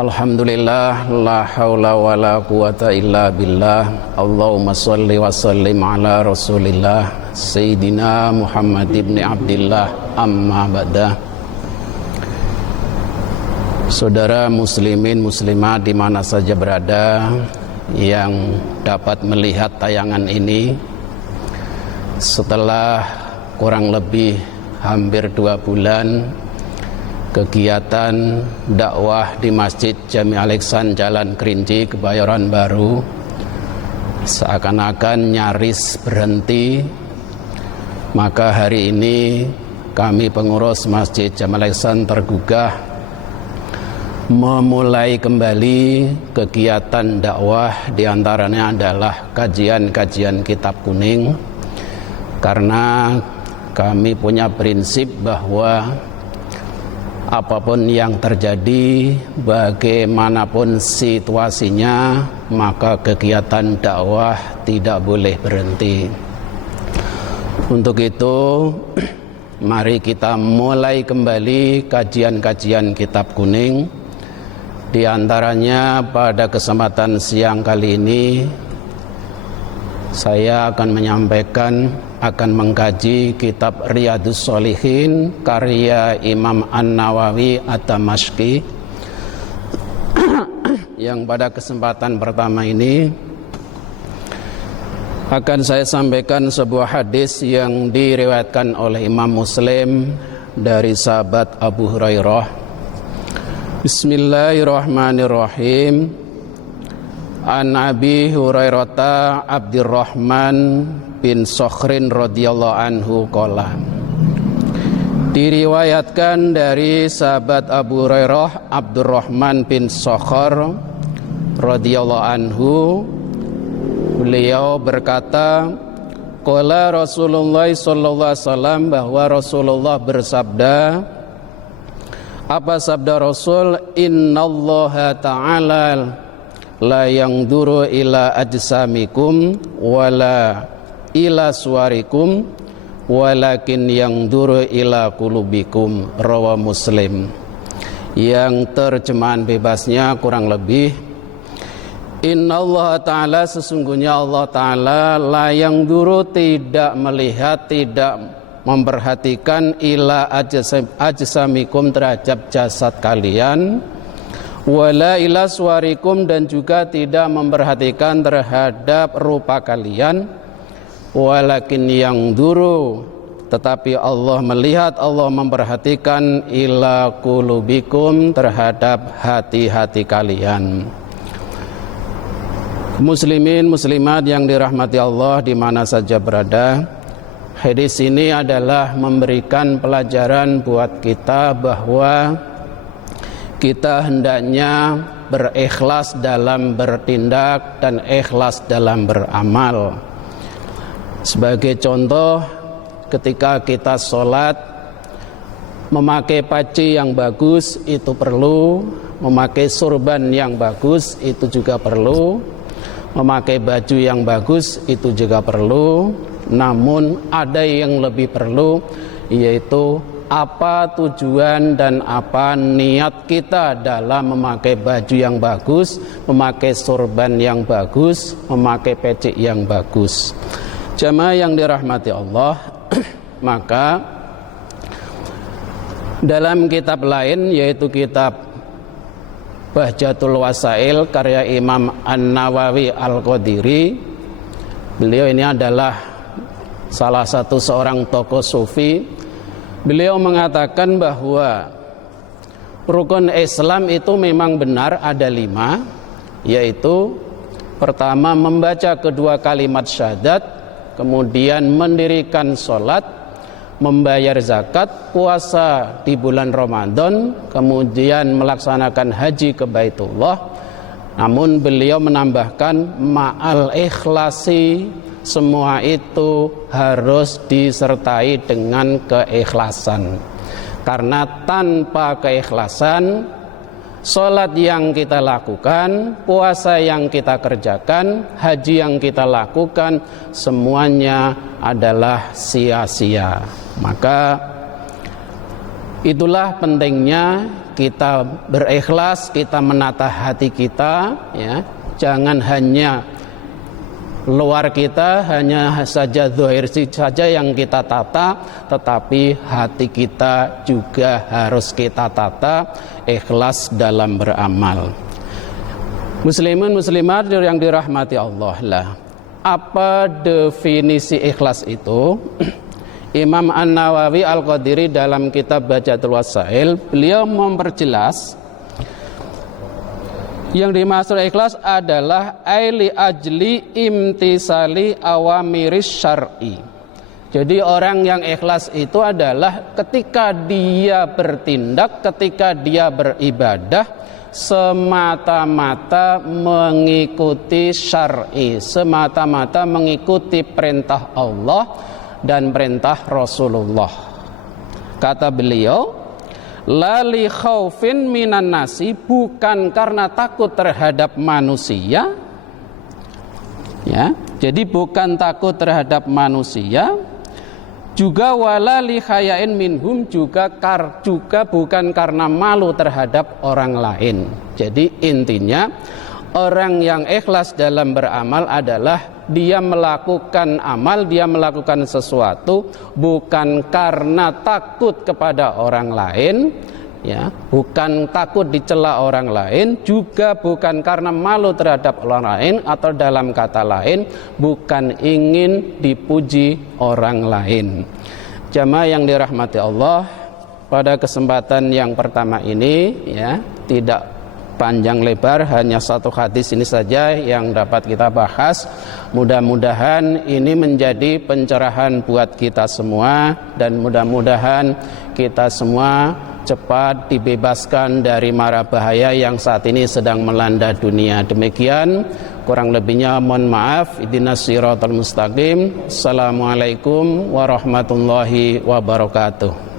Alhamdulillah, la haula wa la quwata illa billah. Allahumma salli wa sallim ala rasulillah Sayyidina Muhammad ibn Abdillah, amma ba'da. Saudara muslimin muslimat di mana saja berada yang dapat melihat tayangan ini, setelah kurang lebih hampir 2 bulan kegiatan dakwah di Masjid Jami Al-Ihsan Jalan Kerinci, Kebayoran Baru seakan-akan nyaris berhenti, maka hari ini kami pengurus Masjid Jami Al-Ihsan tergugah memulai kembali kegiatan dakwah, diantaranya adalah kajian-kajian kitab kuning, karena kami punya prinsip bahwa apapun yang terjadi, bagaimanapun situasinya, maka kegiatan dakwah tidak boleh berhenti. Untuk itu, mari kita mulai kembali kajian-kajian kitab kuning. Di antaranya pada kesempatan siang kali ini, saya akan menyampaikan, akan mengkaji kitab Riyadhus Shalihin karya Imam An-Nawawi Ad-Damashqi, yang pada kesempatan pertama ini akan saya sampaikan sebuah hadis yang diriwayatkan oleh Imam Muslim dari sahabat Abu Hurairah. Bismillahirrahmanirrahim. An Abi Hurairah Abdurrahman bin Sokhrin radhiyallahu anhu qala. Diriwayatkan dari sahabat Abu Hurairah Abdurrahman bin Sokhr radhiyallahu anhu, beliau berkata, qala Rasulullah sallallahu alaihi wasallam, bahwa Rasulullah bersabda. Apa sabda Rasul? Innallaha ta'ala la yanzuru ila ajsamikum wala ila suwarikum walakin yanzuru ila qulubikum. Rawa Muslim. Yang terjemahan bebasnya kurang lebih, Innallaha ta'ala, sesungguhnya Allah ta'ala, la yanzuru, tidak melihat, tidak memperhatikan, ila ajsamikum, terhadap jasad kalian, wala ila suwarikum, dan juga tidak memperhatikan terhadap rupa kalian, walakin yang duru, tetapi Allah melihat, Allah memperhatikan, ila qulubikum, terhadap hati-hati kalian. Muslimin muslimat yang dirahmati Allah di mana saja berada, hadis ini adalah memberikan pelajaran buat kita bahwa kita hendaknya berikhlas dalam bertindak dan ikhlas dalam beramal. Sebagai contoh, ketika kita sholat, memakai peci yang bagus itu perlu, memakai surban yang bagus itu juga perlu, memakai baju yang bagus itu juga perlu. Namun ada yang lebih perlu, yaitu apa tujuan dan apa niat kita dalam memakai baju yang bagus, memakai sorban yang bagus, memakai peci yang bagus. Jamaah yang dirahmati Allah, maka dalam kitab lain, yaitu kitab Bahjatul Wasail karya Imam An-Nawawi Al-Qadiri, beliau ini adalah salah satu seorang tokoh sufi. Beliau mengatakan bahwa rukun Islam itu memang benar ada 5, yaitu pertama membaca kedua kalimat syahadat, kemudian mendirikan sholat, membayar zakat, puasa di bulan Ramadan, kemudian melaksanakan haji ke Baitullah. Namun beliau menambahkan ma'al ikhlasi, semua itu harus disertai dengan keikhlasan. Karena tanpa keikhlasan, sholat yang kita lakukan, puasa yang kita kerjakan, haji yang kita lakukan, semuanya adalah sia-sia. Maka Itulah pentingnya kita berikhlas, kita menata hati kita, ya. Jangan hanya luar kita, hanya saja zahir saja yang kita tata, tetapi hati kita juga harus kita tata, ikhlas dalam beramal. Muslimin muslimat yang dirahmati Allah lah. Apa definisi ikhlas itu? Imam An-Nawawi Al-Qadiri dalam kitab Bajatul Wasail, beliau memperjelas yang dimaksud ikhlas adalah aili ajli imtisali awamiris syar'i. Jadi orang yang ikhlas itu adalah ketika dia bertindak, ketika dia beribadah semata-mata mengikuti syar'i, semata-mata mengikuti perintah Allah dan perintah Rasulullah. Kata beliau, lali khaufin minan nasi, bukan karena takut terhadap manusia, ya. Jadi bukan takut terhadap manusia, juga wala li khayain minhum, juga bukan karena malu terhadap orang lain. Jadi intinya orang yang ikhlas dalam beramal adalah dia melakukan amal, dia melakukan sesuatu bukan karena takut kepada orang lain, ya, bukan takut dicela orang lain, juga bukan karena malu terhadap orang lain, atau dalam kata lain bukan ingin dipuji orang lain. Jamaah yang dirahmati Allah, pada kesempatan yang pertama ini, ya, tidak panjang lebar, hanya satu hadis ini saja yang dapat kita bahas. Mudah-mudahan ini menjadi pencerahan buat kita semua, dan mudah-mudahan kita semua cepat dibebaskan dari mara bahaya yang saat ini sedang melanda dunia. Demikian, kurang lebihnya mohon maaf. Ihdinas siratal mustaqim. Assalamualaikum warahmatullahi wabarakatuh.